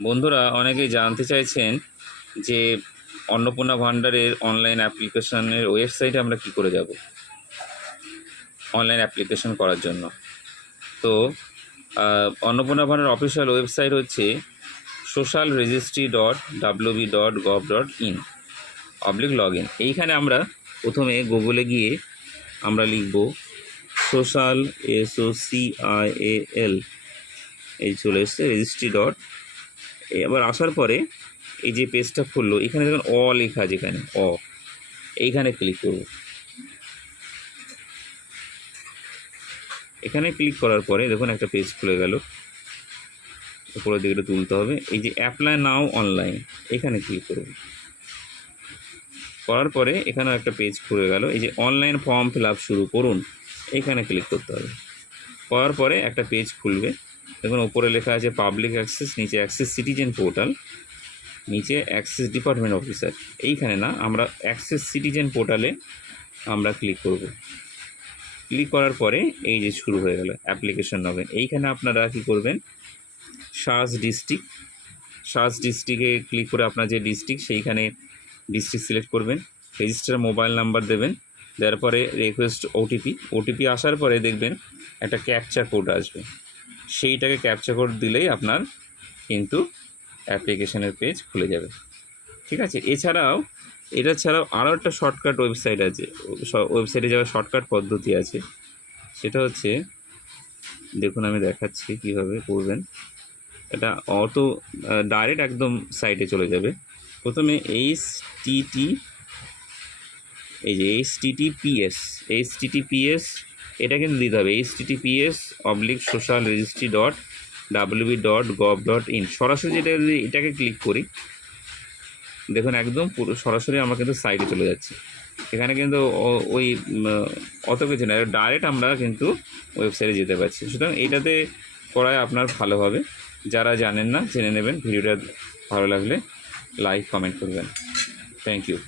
বন্ধুরা অনেকেই জানতে চাইছেন যে অন্নপূর্ণা ভান্ডারের অনলাইন অ্যাপ্লিকেশনের ওয়েবসাইটে আমরা কি করে যাব অনলাইন অ্যাপ্লিকেশন করার জন্য। তো অন্নপূর্ণা ভান্ডার অফিসিয়াল ওয়েবসাইট হচ্ছে socialregistry.wb.gov.in/login। এইখানে আমরা প্রথমে গুগলে গিয়ে আমরা লিখব সোশ্যাল SOCIAL, এই চলে এসছে রেজিস্ট্রি ডট। এবার আসার পরে এই যে পেজটা খুললো, এখানে দেখুন লেখা আছে, এখানে এইখানে ক্লিক করব। এখানে ক্লিক করার পরে দেখুন একটা পেজ খুলে গেল, উপরের দিকে তুলতে হবে। এই যে অ্যাপ্লাই নাও অনলাইন, এখানে ক্লিক করব। করার পরে এখানেও একটা পেজ খুলে গেল, এই যে অনলাইন ফর্ম ফিল আপ শুরু করুন, এখানে ক্লিক করতে হবে। করার পরে একটা পেজ খুলবে, দেখুন উপরে লেখা আছে পাবলিক অ্যাক্সেস, নিচে অ্যাক্সেস সিটিজেন পোর্টাল, নিচে অ্যাক্সেস ডিপার্টমেন্ট অফিসার। এইখানে না, আমরা অ্যাক্সেস সিটিজেন পোর্টালে আমরা ক্লিক করব। ক্লিক করার পরে এই যে শুরু হয়ে গেল অ্যাপ্লিকেশন লগইন। এইখানে আপনারা কি করবেন, সার্চ ডিস্ট্রিক্টে ক্লিক করে আপনার যে ডিস্ট্রিক্ট সেইখানে ডিস্ট্রিক্ট সিলেক্ট করবেন। রেজিস্টার মোবাইল নাম্বার দেবেন, দেওয়ার পরে রিকোয়েস্ট ওটিপি আসার পরে দেখবেন একটা ক্যাপচা কোড আসবে, সেইটাকে ক্যাপচা কোড দিলেই আপনার কিন্তু অ্যাপ্লিকেশনের পেজ খুলে যাবে। ঠিক আছে। এটা ছাড়াও আরও একটা শর্টকাট ওয়েবসাইট আছে, ওয়েবসাইটে যাওয়ার শর্টকাট পদ্ধতি আছে। সেটা হচ্ছে, দেখুন আমি দেখাচ্ছি কীভাবে করবেন। এটা ডাইরেক্ট একদম সাইটে চলে যাবে। প্রথমে এইচটিটিপিএস এটা কিন্তু দিতে হবে, https://socialregistry.wb.gov.in। সরাসরি এটাকে ক্লিক করি, দেখুন একদম পুরো সরাসরি আমরা কিন্তু সাইটে চলে যাচ্ছি। এখানে কিন্তু ওই অত কিছু না, ডাইরেক্ট আমরা কিন্তু ওয়েবসাইটে যেতে পারছি। সুতরাং এইটাতে করায় আপনার ভালো হবে। যারা জানেন না জেনে নেবেন। ভিডিওটা ভালো লাগলে লাইক কমেন্ট করবেন। Thank you.